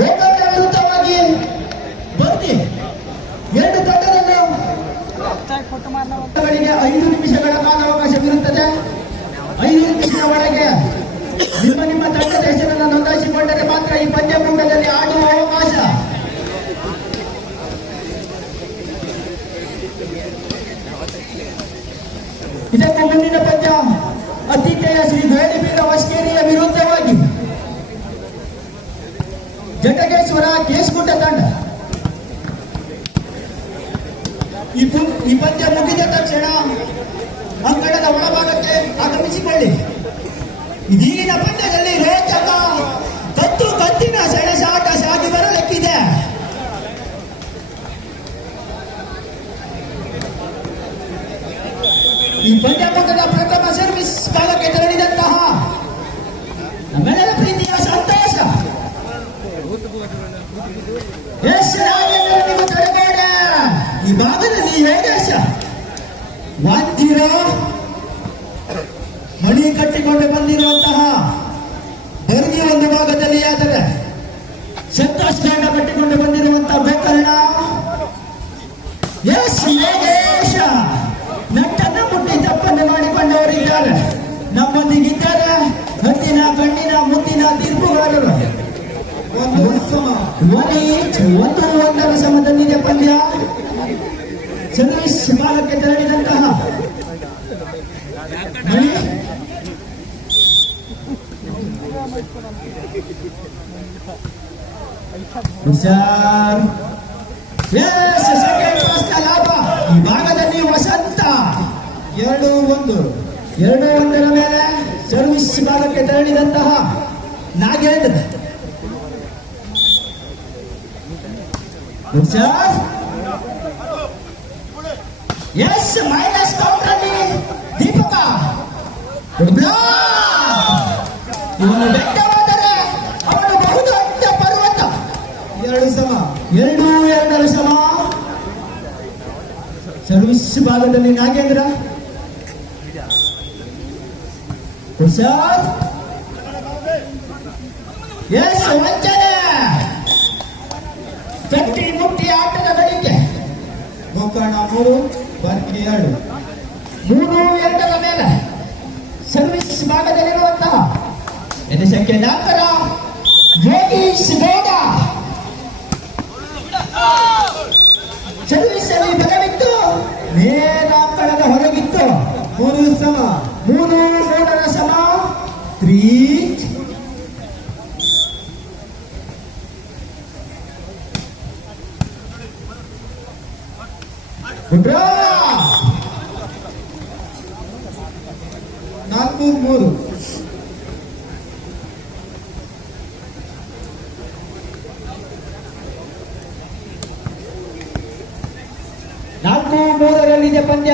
ಗೋಕರ್ಣ ವಿರುದ್ಧವಾಗಿ ಬರ್ತಿ ಎರಡು ತಂಡದಲ್ಲೂ 5 ನಿಮಿಷಗಳ ಕಾಲಾವಕಾಶವಿರುತ್ತದೆ. 5 ನಿಮಿಷದ ಒಳಗೆ ನಿಮ್ಮ ತಂಡದ ಹೆಸರನ್ನು ನೋಂದಾಯಿಸಿಕೊಂಡರೆ ಮಾತ್ರ ಈ ಪಂದ್ಯಕೂಟದಲ್ಲಿ ಆಡುವ ಅವಕಾಶ. ಇದಕ್ಕೂ ಮುಂದಿನ ಪಂದ್ಯ ಅತಿಥೇಯ ಶ್ರೀ ಗೌರಿಬೀರ ವಸ್ಕೇರಿಯ ವಿರುದ್ಧವಾಗಿ ಜಟಗೇಶ್ವರ ಕೇಸ್ಗುಡ್ಡ ತಂಡ. ಈ ಪಂದ್ಯ ಮುಗಿದ ತಕ್ಷಣ ಅಂಗಣದ ಒಳಭಾಗಕ್ಕೆ ಆಗಮಿಸಿಕೊಳ್ಳಿ. ಇದೀಗಿನ ಪಂದ್ಯದಲ್ಲಿ ರೋಚಕ ಕತ್ತಿನ ಸೆಣಸಾಟ ಸಾಗಿ ಬರಲಿಕ್ಕಿದೆ. ಈ ಪಂದ್ಯಕೂಟದ ಪ್ರಥಮ ಸರ್ವಿಸ್ ಕಾಲಕ್ಕೆ ತೆರಳಿದಂತಹ ನಮ್ಮೆಲ್ಲರ ಪ್ರೀತಿಯ ಸಂತೋಷ ಈ ಭಾಗದಲ್ಲಿ ಯೋಗೇಶ ವಾದ್ಯರ ಮಣಿ ಕಟ್ಟಿಕೊಂಡು ಬಂದಿರುವಂತಹ ಬರ್ಗಿ ಒಂದು ಭಾಗದಲ್ಲಿ ಆದರೆ ಸಂತೋಷ್ ದಂಡ ಕಟ್ಟಿಕೊಂಡು ಬಂದಿರುವಂತಹ ಗೋಕರ್ಣ ಎಸ್ ಯೋಗೇಶ ನಟ್ಟನ್ನು ಮುಟ್ಟಿ ತಪ್ಪನ್ನು ಮಾಡಿಕೊಂಡವರಿದ್ದಾರೆ. ನಮ್ಮೊಂದಿಗಿದ್ದಾರೆ ಹತ್ತಿನ ಕಣ್ಣಿನ ಮುತ್ತಿನ ತೀರ್ಪುಗಾರರು. 1-1 ಸಮದಲ್ಲಿದೆ ಪಂದ್ಯ. ಸರ್ವಿಸ್ ಕಾಲಕ್ಕೆ ತೆರಳಿದಂತಹ ಲಾಭ. ಈ ಭಾಗದಲ್ಲಿ ವಸಂತ 2-1 ಮೇಲೆ ಸರ್ವಿಸ್ ಭಾಗಕ್ಕೆ ತೆರಳಿದಂತಹ ನಾಗೇಂದ್ರ ಎಸ್ ಮೈನಸ್ ಕೌಂಟ್ರಲ್ಲಿ ದೀಪಕ ಇವನು ಬೆಟ್ಟವಾದರೆ ಅವನು ಬಹುದೊಡ್ಡ ಪರ್ವತ. 2-2 ಸಮ. ಸರ್ವಿಸ್ ಭಾಗದಲ್ಲಿ ನಾಗೇಂದ್ರ ಪ್ರಸಾದ್ ಎಸ್ ವಂಚನೆ ಗಟ್ಟಿ ಮುಟ್ಟಿ ಆಟದ ಗಳಿಕೆ. ಗೋಕರ್ಣ 3 ಬರ್ಗಿ 2 ಮೇಲೆ ಸರ್ವಿಸ್ ಭಾಗದಲ್ಲಿರುವಂತಹ ಸಂಖ್ಯೆ 4 ಯೋಗೀಶ್ ಗೌಡ. ಸರ್ವಿಸ್ ಅಲ್ಲಿ ಬಲವಿತ್ತು, ಮೇಲಾಂಕಣದ ಹೊರಗಿತ್ತು. 3 ಸಮ. 3-3 ಸಮ. 3 4-3. ನಾಲ್ಕು 3ರಲ್ಲಿದೆ ಪಂದ್ಯ.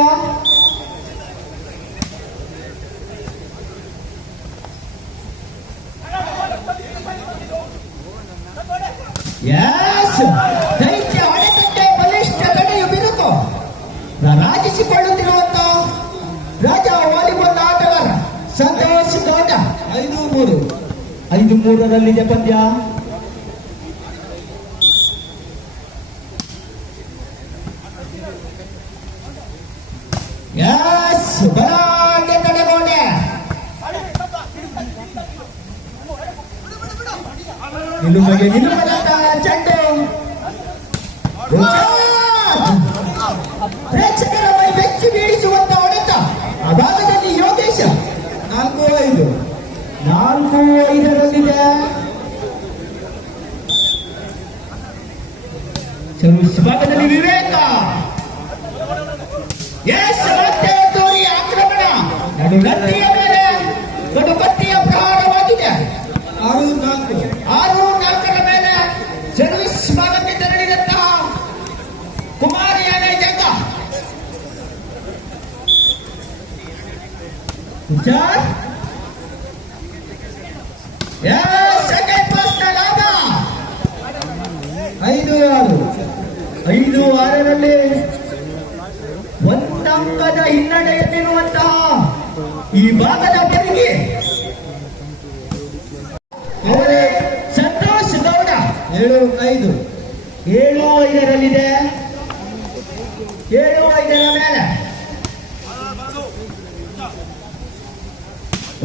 ದೈತ್ಯ ಅಡೆತಟ್ಟೆ ಬಲಿಷ್ಠ ಗಡಿಯು ಬಿರುಕು ರಾಜಿಸಿಕೊಳ್ಳುತ್ತಿರುವಂತ ರಾಜ ವಾಲಿಬಾಲ್ ಆಟಗಾರ ಸಂತೋಷ್ ಗೌಡ. 5-3ರಲ್ಲಿದೆ ಪಂದ್ಯ. ಬಲಾಢ್ಯ ತಡೆಗೋಡೆ. ನಿಲುಮದಂತಹ ಚೆಂಡು ಪ್ರೇಕ್ಷಕರ ಮೈ ಬೆಚ್ಚಿ ಬೀಳಿಸುವಂತ ಹೊಡೆತ. ಆ ಭಾಗದಲ್ಲಿ ಯೋಗೇಶ. 4-5ರಲ್ಲಿದೆ. ಸರ್ವಿಸ್ ಭಾಗದಲ್ಲಿ ವಿವೇಕ. ಮತ್ತೆ ತೋರಿ ಆಕ್ರಮಣ. ನಡುಗಟ್ಟಿಯ ಮೇಲೆ ಕಡುಕಟ್ಟಿಯ ಪ್ರಹಾರವಾಗಿದೆ. 6-4 ಮೇಲೆ ಸರ್ವಿಸ್ ಭಾಗಕ್ಕೆ ತೆರಳಿದಂತಹ ಕುಮಾರಿಯಾನೆ ಜಗ್ಗ. ಸೆಕೆಂಡ್ ಪಾಸ್ ಲಾಭ. 5-6ರಲ್ಲಿ 1 ಅಂಕದ ಹಿನ್ನಡೆಯಲ್ಲಿರುವಂತಹ ಈ ಭಾಗದ ಬರ್ಗಿ ಸಂತೋಷ್ ಗೌಡ 7-5. 7-5 7-5 ಮೇಲೆ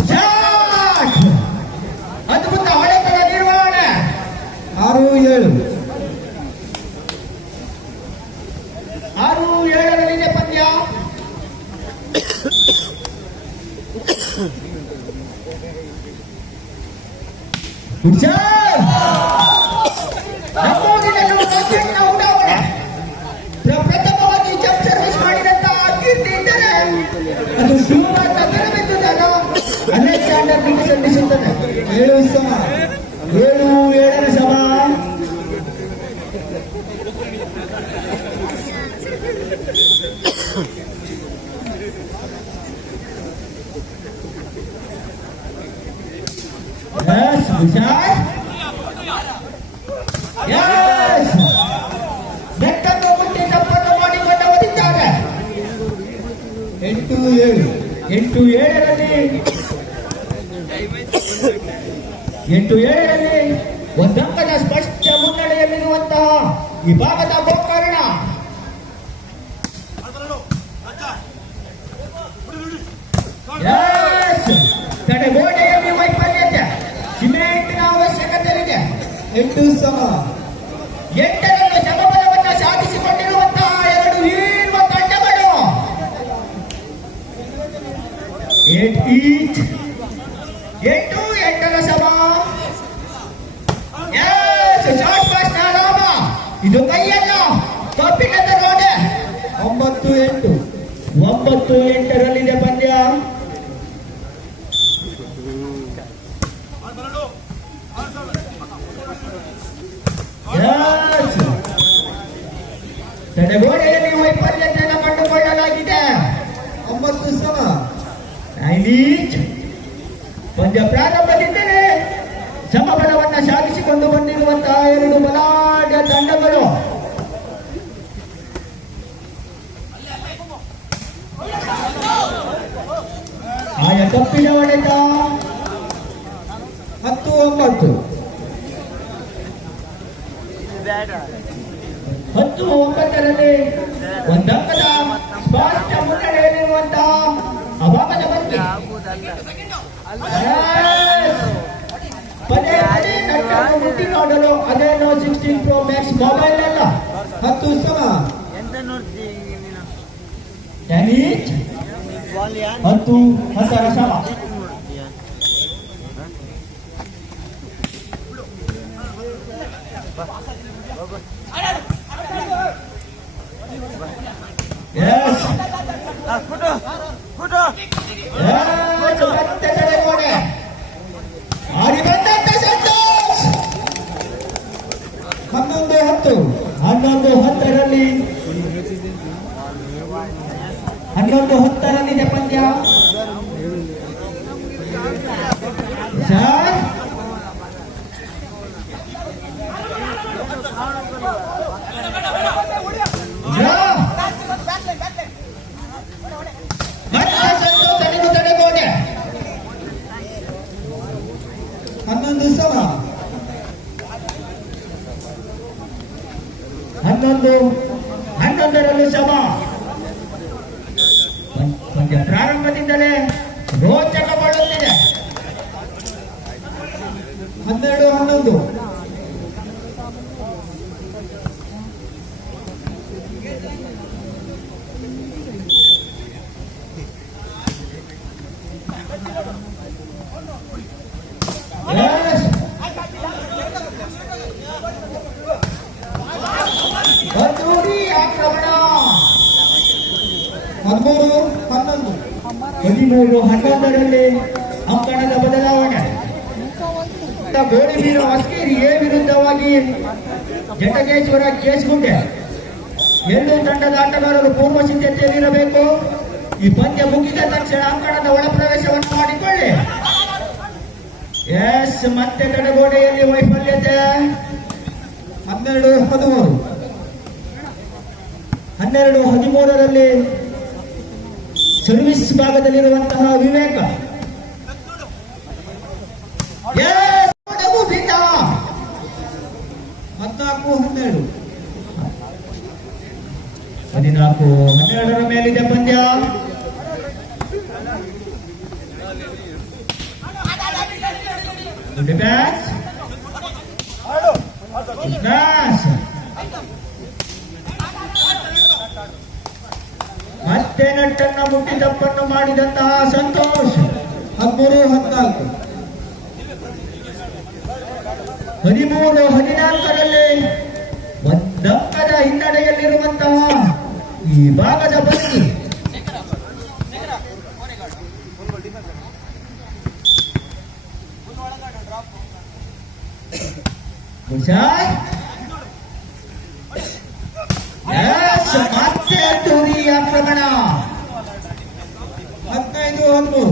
ಶಾಟ್! ಅದ್ಭುತ ಹೊಡೆತದ ನಿರ್ವಹಣೆ. 6-7. 6-7 ಪಂದ್ಯ. ಉಡಾವಣೆ. ಪ್ರಥಮವಾಗಿ ಜಂಪ್ ಸರ್ವಿಸ್ ಮಾಡಿದಂತಹ ಕೀರ್ತಿ ಇದ್ದರೆ ಅದು ಶಿವನಾಥ ತೆರಬಿದ್ದುದಲ್ಲ ಅಲೆಕ್ಸಾಂಡರ್ ಬಿಟ್ಟು ಸಲ್ಲಿಸುತ್ತದೆ. 7-7 ಸಮ. ವಿಶಾಲ್ ಬೆಟ್ಟನ್ನು ಮುಟ್ಟಿ ತಪ್ಪನ್ನು ಮಾಡಿಕೊಂಡವರಿದ್ದಾರೆ. 8-7. 8-7 ಒಂದಂಕದ ಸ್ಪಷ್ಟ ಮುನ್ನಡೆಯಲ್ಲಿರುವಂತಹ ಈ ಭಾಗದ ಗೋಕರ್ಣ ತಡೆಗೋಡೆಯಲ್ಲಿ ವೈಫಲ್ಯತೆ. ಸಿಮೆಂಟ್ನ ಅವಶ್ಯಕತೆ ಇದೆ. 8 ಸಮ. 8ರಲ್ಲಿ ಸಮಬಲವನ್ನು ಸಾಧಿಸಿಕೊಂಡಿರುವಂತಹ ಎರಡು ವೀರ್ವ ತಂಡಗಳು. 8 ಈಚ್. 8 ಸಮ. ಶಾರ್ಟ್ ಪಾಸ್ ಲಾಭ. ಇದು ಕೈಯಲ್ಲ ಕಬ್ಬಿಣದ ಗೋಡೆ. 9-8. 9-8 ಪಂದ್ಯ. ತಡೆಗೋಡೆಯಲ್ಲಿ ವೈಫಲ್ಯತೆಯನ್ನು ಕಂಡುಕೊಳ್ಳಲಾಗಿದೆ. 9 ಸಮ. ಪಂದ್ಯ ಪ್ರಾರಂಭದಿಂದಲೇ ಸಮಬಲವನ್ನು ಸಾಧಿಸಿಕೊಂಡು ಬಂದಿರುವಂತಹ ಎರಡು ಬಲಾಢ್ಯ ತಂಡಗಳು. ಆಯ ತಪ್ಪಿದ ಹೊಡೆತ. 10-9. 10-9 ಒಂದಂಕದ ಸ್ಪಷ್ಟ ಮುನ್ನಡೆಯಲ್ಲಿರುವಂತಹ ಅಭಾವದ ಬಗ್ಗೆ ಪದೇ ಪದೇ ನಟ್ಟನ್ನು ಮುಟ್ಟಿ ನೋಡಲು ಅದೇನೋ 16 Pro Max ಮೊಬೈಲ್ ಅಲ್ಲ. 10 ಸಮ. 10-10 ಸಮ. ಮತ್ತೆ ತಡೆಗೋಡೆ ಆಡಿ ಬಂದಂತ ಸಂತೋಷ್. 11-10. 11-10 ಪಂದ್ಯ. ಸರ್ ತಡೆಗೋಡೆ. 11 ಸಮ. 11 ಸಮ. ಪಂದ್ಯ ಪ್ರಾರಂಭದಿಂದಲೇ ರೋಚಕಗೊಳ್ಳುತ್ತಿದೆ. 12-11. ಆಕ್ರಮಣ. 13-11. 13-11 ಅಂಕಣದ ಬದಲಾವಣೆ. ಗೋಳಿಬೀರು ಹೊಸಕೇರಿ ಎ ವಿರುದ್ಧವಾಗಿ ಜಟಗೇಶ್ವರ ಕೇಸ್ಗುಂಡೆ. ಎರಡು ತಂಡದ ಆಟಗಾರರು ಪೂರ್ವ ಸಿದ್ಧತೆಯಲ್ಲಿರಬೇಕು. ಈ ಪಂದ್ಯ ಮುಗಿದ ತಕ್ಷಣ ಅಂಕಣದ ಒಳ ಪ್ರವೇಶವನ್ನು ಮಾಡಿಕೊಳ್ಳಿ. ಮತ್ತೆ ತಡೆಗೋಡೆಯಲ್ಲಿ ವೈಫಲ್ಯತೆ. 12-13. 12-13 ಸರ್ವಿಸ್ ಭಾಗದಲ್ಲಿರುವಂತಹ ವಿವೇಕ. 12. 14-12 ಮೇಲಿದೆ ಪಂದ್ಯ. Defence smash. ಮತ್ತೆ ನಟ್ಟನ್ನ ಮುಟ್ಟಿ ತಪ್ಪನ್ನು ಮಾಡಿದಂತಹ ಸಂತೋಷ್. 13-14. 13-14ರಲ್ಲಿ ಒಂದಂಕದ ಹಿನ್ನಡೆಯಲ್ಲಿರುವಂತಹ ಈ ಭಾಗದ ಬನ್ನಿ. ಮತ್ತೆ ಟೂರಿ ಆಕ್ರಮಣ. 15-13.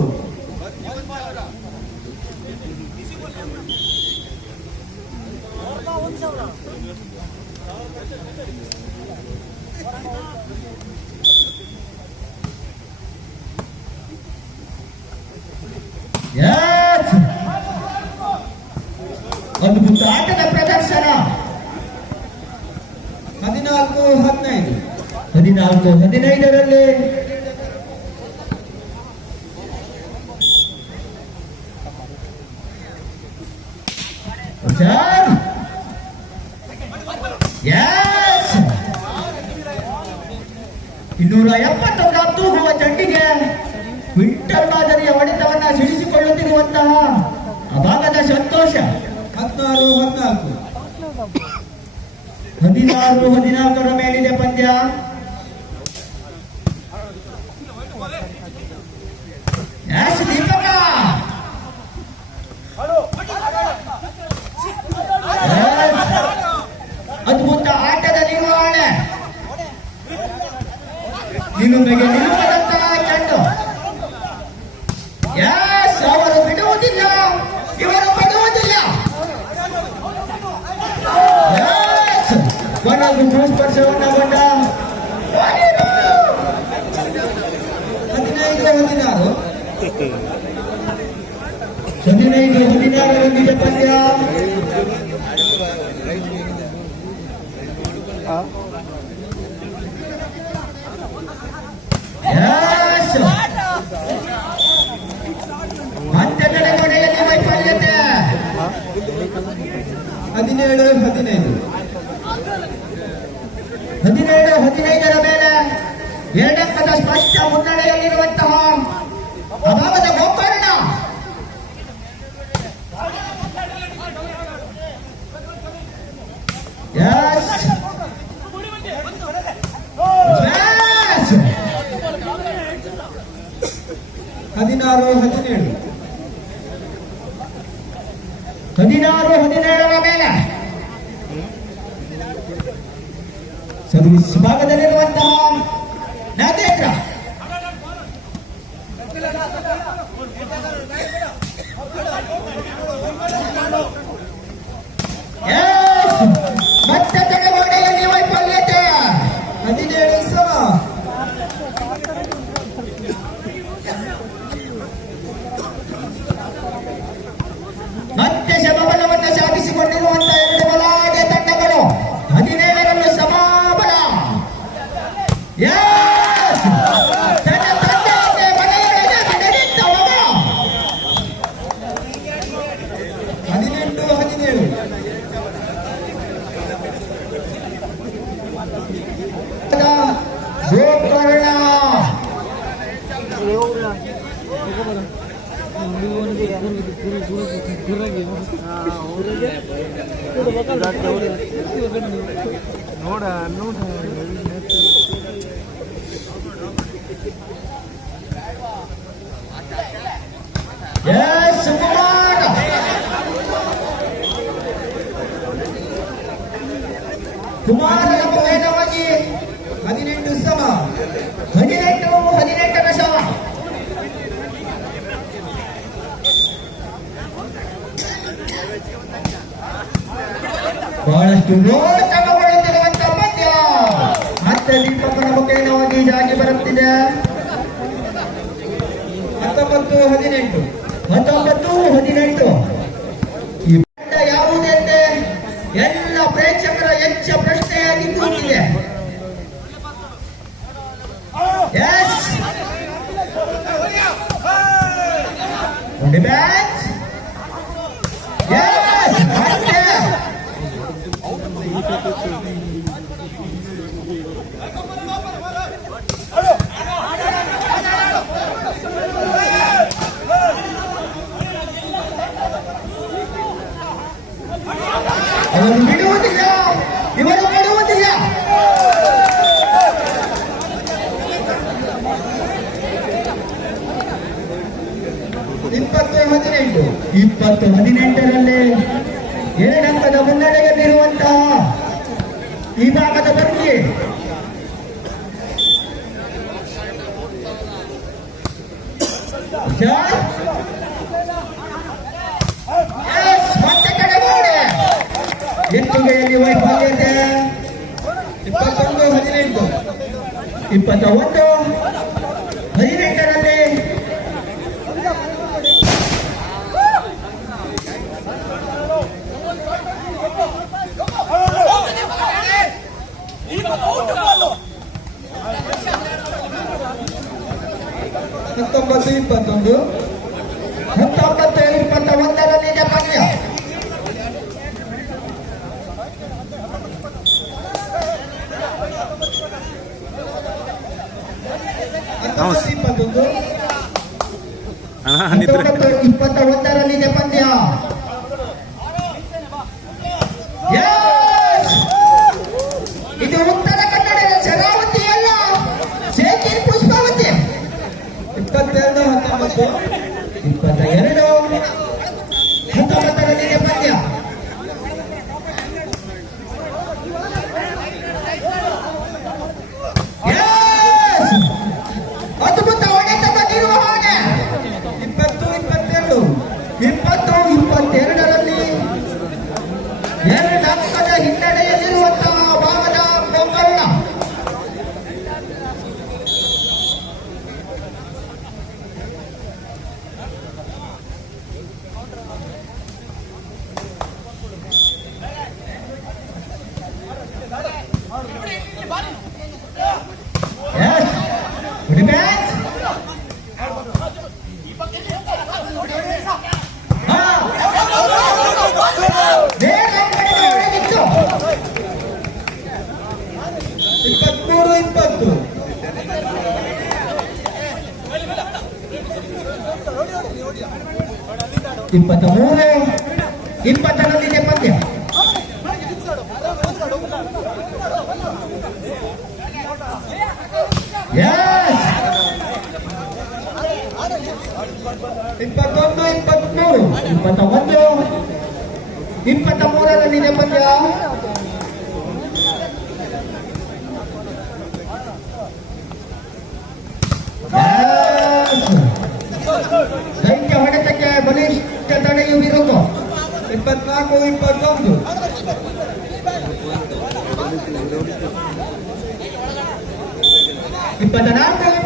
ಅದ್ಭುತ ಆಟದ ಪ್ರದರ್ಶನ. 14-15. 14-15ರಲ್ಲಿ ಇನ್ನೂರ 70 ಗ್ರಾಂ ತೂಗುವ ಚೆಂಡಿಗೆ ಕ್ವಿಂಟಲ್ ಮಾದರಿಯ ಹೊಡೆತವನ್ನ ಸಿಡಿಸಿಕೊಳ್ಳುತ್ತಿರುವಂತಹ ಆ ಭಾಗದ ಸಂತೋಷ. 16-14. 16-14 ಮೇಲಿದೆ ಪಂದ್ಯ. ದೀಪಕ ಅದ್ಭುತ ಆಟದ ನಿರ್ವಹಣೆ. ನಿಲುಮೆಗೆ ನಿಲುಕದಂತಹ ಚೆಂಡು. ಅವರು ಬಿಡುವುದಿಲ್ಲ, ಇವರು ಬಿಡುವುದಿಲ್ಲ. ಕೊನೆಗೂ ಭೂಸ್ಪರ್ಶವನ್ನಗೊಂಡ 15-16. 15-16ರಲ್ಲಿ ಪಂದ್ಯ. ಮತ್ತೆ ತಡೆಗೋಡೆಯಲ್ಲಿ ವೈಫಲ್ಯತೆ. 17-15. 17-15ರ ಮೇಲೆ ಎರಡಂಕದ ಸ್ಪಷ್ಟ ಮುನ್ನಡೆಯಲ್ಲಿರುವಂತಹ ಅಭಾವದ ಗೋಕರ್ಣ. ಸ್ಮ್ಯಾಶ್. 16-17. 16-17ರ ಮೇಲೆ ಸರ್ವಿಸ್ ಭಾಗದಲ್ಲಿರುವಂತಹ ನಾಗೇಂದ್ರ. ಮತ್ತೆ ತಡೆಗೋಡೆಯಲ್ಲಿ ವೈಫಲ್ಯತೆ. 17-7. ಮತ್ತೆ ಸಮಬಲವನ್ನು ಸಾಧಿಸಿಕೊಂಡಿರುವಂತಹ ಎರಡು ಬಲಾಢ್ಯ ತಂಡಗಳು. 17ರಲ್ಲೂ ಸಮಾಬಲ. ತನ್ನ ತಂಡಕ್ಕೆ ಮನೆಯೊಳಗೆ ನಡೆದಿದ್ದವ. 18-17. ಗೋಕರ್ಣ. ನೋಡ ಸುಕುಮಾರ್. ಕುಮಾರನ ಮುಖೇನವಾಗಿ 18 ಸಮ. 18-18ರ ಸಮ. ಬಹಳಷ್ಟು ರೋಚಕಗೊಳ್ಳುತ್ತಿರುವಂತಹ ಪಂದ್ಯ. ಮತ್ತೆ ದೀಪಕನ ಮುಖೇನವಾಗಿ ಜಾಗಿ ಬರುತ್ತಿದೆ. 19-18. 19-18. ಈ ಪಂದ್ಯ ಯಾವುದೆಂದೇ ಎಲ್ಲ ಪ್ರೇಕ್ಷಕರ ಹೆಚ್ಚು ಪ್ರಶ್ನೆಯಾಗಿ ಕೂತಿದೆ. ಎಸ್ ಡಿಬ್ಯಾಚ್ ಎಸ್ ಮತ್ತೆ ಅವರು ಬಿಡುವುದಿಲ್ಲ, ಇವರು ಬಿಡುವುದಿಲ್ಲ. ಇಪ್ಪತ್ತು 18. 20-18ರಲ್ಲಿ 2 ಅಂಕದ ಮುನ್ನಡೆಯಲ್ಲಿರುವಂತಹ ಈ ಭಾಗದ ಬಗ್ಗೆ ಮತ್ತೆ ಕಡೆಗಡೆ ಎತ್ತುಗೆಯಲ್ಲಿ ವೈಫಲ್ಯತೆ. 21-18. 21-18ರಲ್ಲಿ ಹತ್ತೊಂಬತ್ತು 21. 19-21ರಲ್ಲಿ ಪಂದ್ಯ. ಹತ್ತೊಂಬತ್ತು 21. ಅಣ್ಣ ನಿದ್ರೆ 19-21ರಲ್ಲಿ ಪಂದ್ಯ. Yes! ಇದು ಉತ್ತರ ಕನ್ನಡದ ಶರಾವತಿ ಅಲ್ಲ, ಶೇಖರ್ ಪುಷ್ಪಾವತಿ. 22-19. 22-19ರಲ್ಲಿ ಪಂದ್ಯ. Yes! ಅದ್ಭುತ ಹೊಡೆತದ ನಿರ್ವಹಣೆ. 20-22. 20-22ರಲ್ಲಿ 2 ಅಂಕದ ಹಿನ್ನಡೆಯಲ್ಲಿರುವಂತಹ ಭಾಗದ ಗೋಕರ್ಣ. Yes. Good match. ಬೇಗ ಕಡೆಗೆ ಹೊಡೆದಿತ್ತು. 23-20. 23-20ರಲ್ಲಿ ಪಂದ್ಯ. Yes. 21-23. 21-23ರಲ್ಲಿ ಪಂದ್ಯ. Yes. ದೈತ್ಯ ಹೊಡೆತಕ್ಕೆ ಬಲಿಷ್ಠ ತಡೆಯು ವಿರುದ್ಧ. 24-21. 24